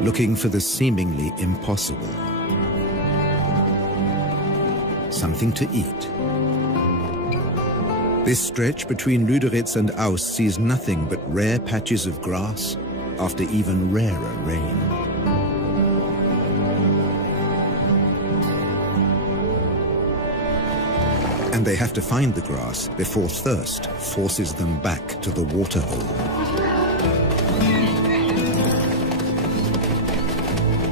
looking for the seemingly impossible. Something to eat. This stretch between Lüderitz and Aust sees nothing but rare patches of grass after even rarer rain. And they have to find the grass before thirst forces them back to the waterhole.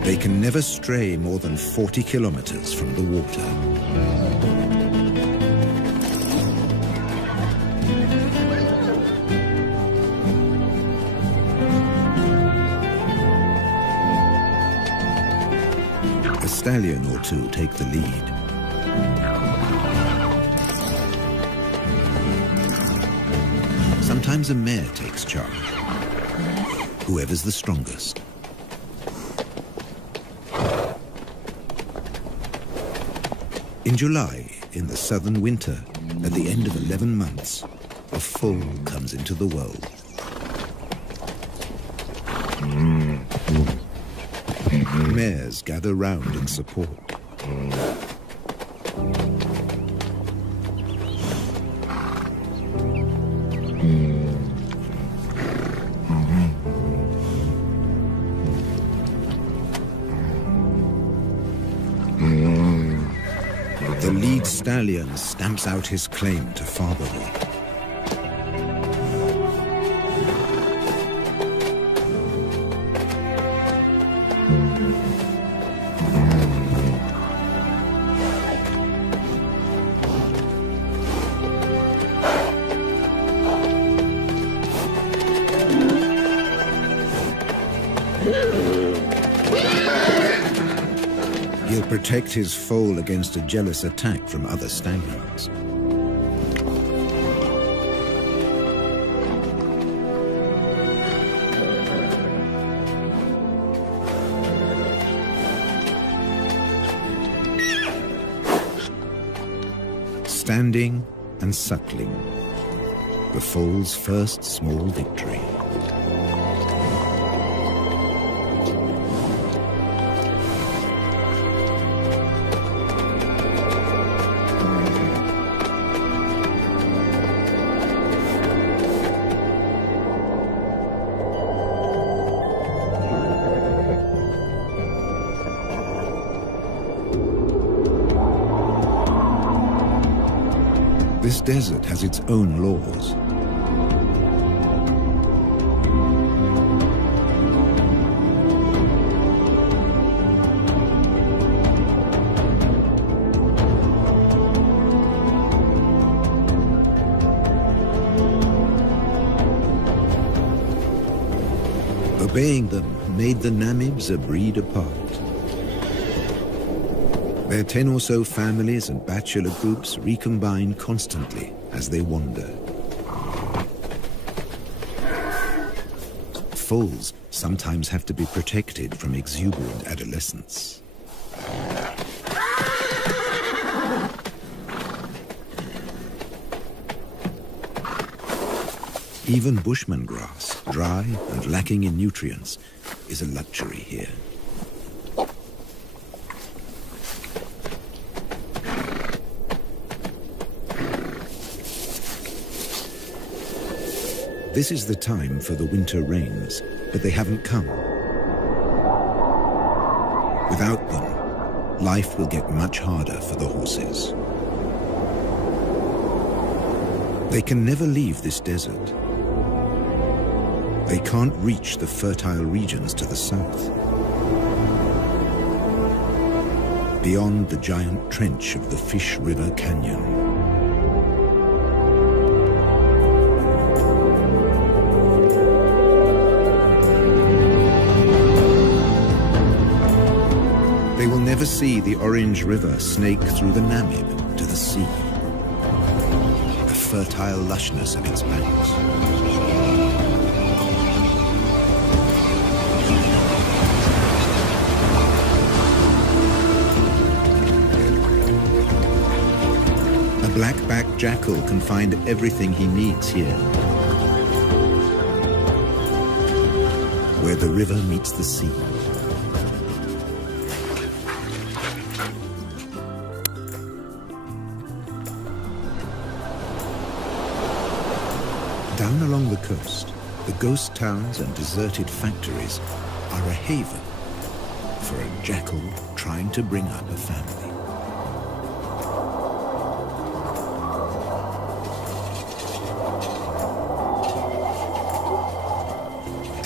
They can never stray more than 40 kilometers from the water. A stallion or two take the lead. Sometimes a mare takes charge, whoever's the strongest. In July, in the southern winter, at the end of 11 months, a foal comes into the world. Mares gather round in support. The lead stallion stamps out his claim to fatherhood. He'll protect his foal against a jealous attack from other stallions. Standing and suckling, the foal's first small victory. This desert has its own laws. Obeying them made the Namibs a breed apart. Their 10 or so families and bachelor groups recombine constantly as they wander. Foals sometimes have to be protected from exuberant adolescents. Even bushman grass, dry and lacking in nutrients, is a luxury here. This is the time for the winter rains, but they haven't come. Without them, life will get much harder for the horses. They can never leave this desert. They can't reach the fertile regions to the south. Beyond the giant trench of the Fish River Canyon. They will never see the Orange River snake through the Namib to the sea. The fertile lushness of its banks. A black-backed jackal can find everything he needs here, where the river meets the sea. the coast, the ghost towns and deserted factories are a haven for a jackal trying to bring up a family.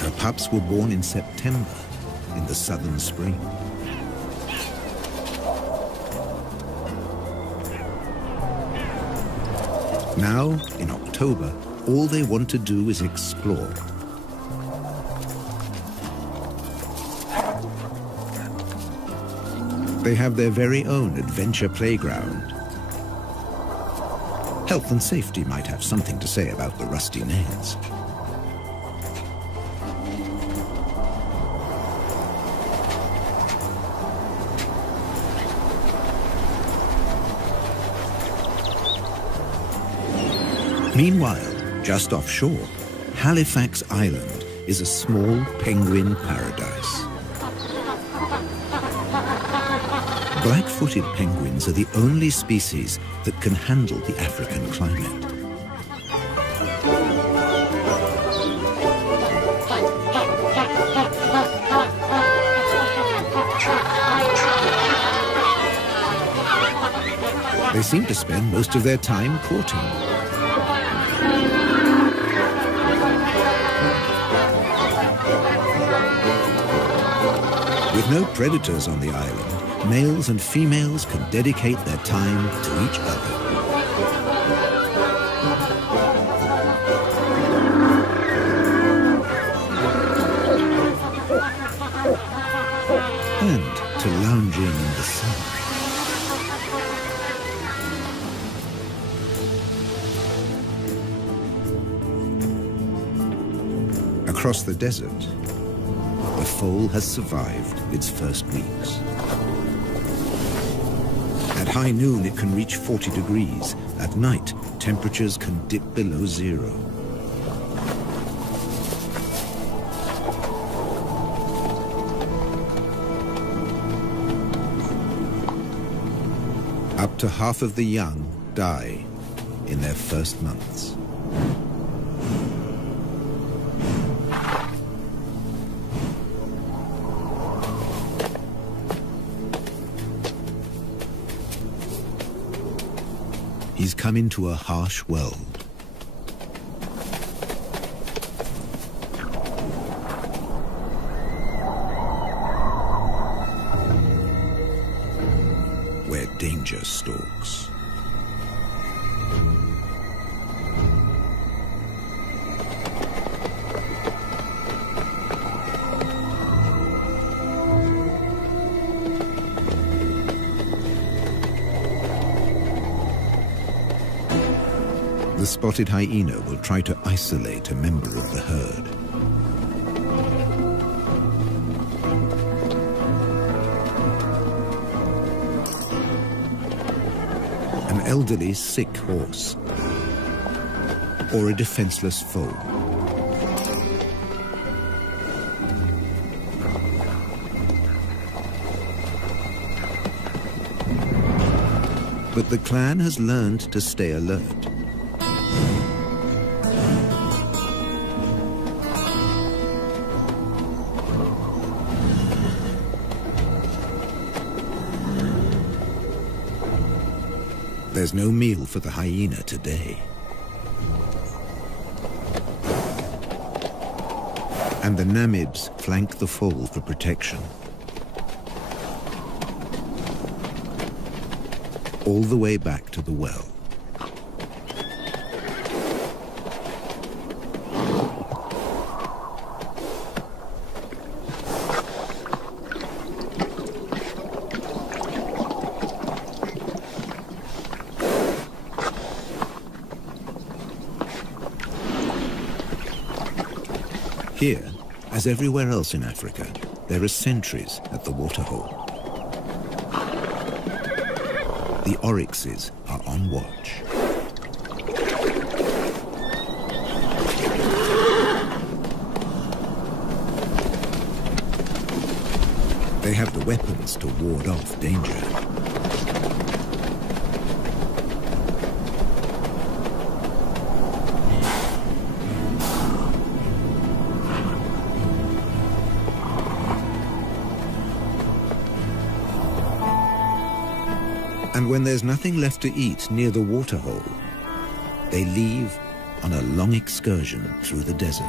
Her pups were born in September, in the southern spring. Now, in October, all they want to do is explore. They have their very own adventure playground. Health and safety might have something to say about the rusty nails. Meanwhile, just offshore, Halifax Island is a small penguin paradise. Black-footed penguins are the only species that can handle the African climate. They seem to spend most of their time courting. With no predators on the island, males and females can dedicate their time to each other. And to lounging in the sun. Across the desert, the foal has survived its first weeks. At high noon, it can reach 40 degrees. At night, temperatures can dip below zero. Up to half of the young die in their first months. He's come into a harsh world. Where danger stalks. The spotted hyena will try to isolate a member of the herd. An elderly, sick horse, or a defenseless foal. But the clan has learned to stay alert. There's no meal for the hyena today. And the Namibs flank the foal for protection. All the way back to the well. Here, as everywhere else in Africa, there are sentries at the waterhole. The oryxes are on watch. They have the weapons to ward off danger. And when there's nothing left to eat near the waterhole, they leave on a long excursion through the desert.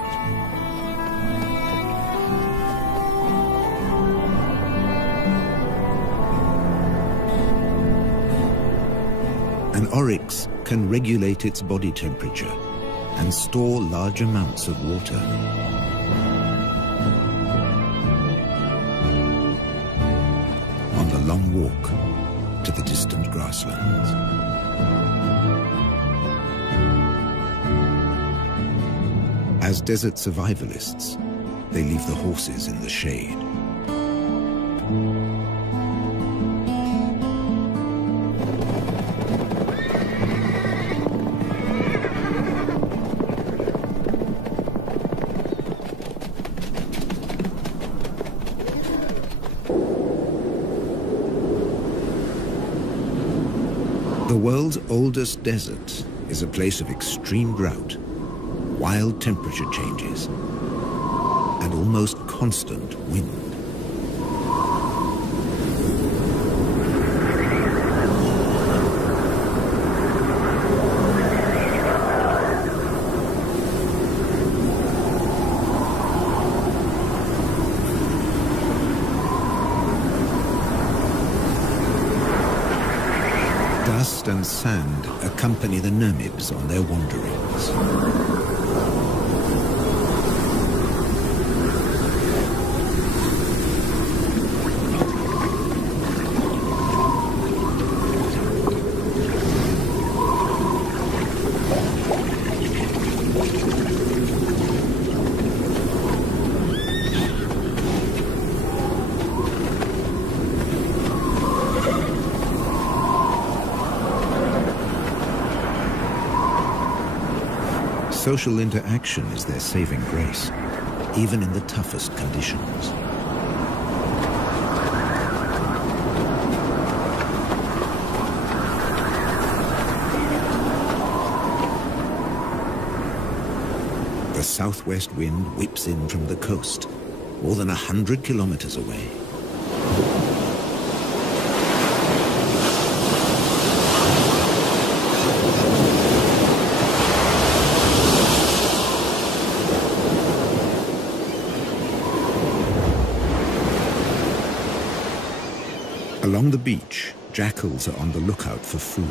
An oryx can regulate its body temperature and store large amounts of water. On the long walk to the distant grasslands. As desert survivalists, they leave the horses in the shade. The world's oldest desert is a place of extreme drought, wild temperature changes, and almost constant wind. Dust and sand accompany the Namibs on their wanderings. Social interaction is their saving grace, even in the toughest conditions. The southwest wind whips in from the coast, more than 100 kilometers away. Along the beach, jackals are on the lookout for food.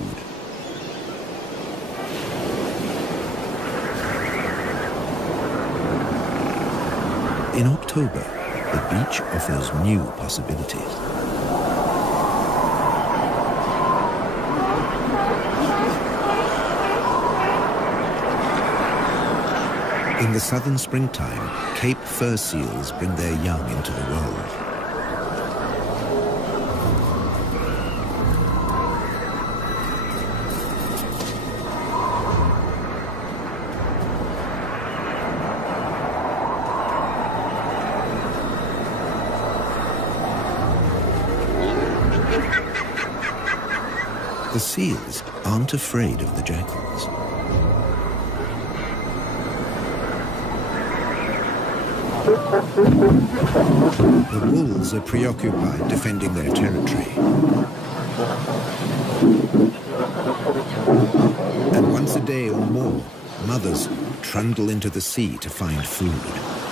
In October, the beach offers new possibilities. In the southern springtime, Cape fur seals bring their young into the world. The seals aren't afraid of the jackals. The wolves are preoccupied defending their territory. And once a day or more, mothers trundle into the sea to find food.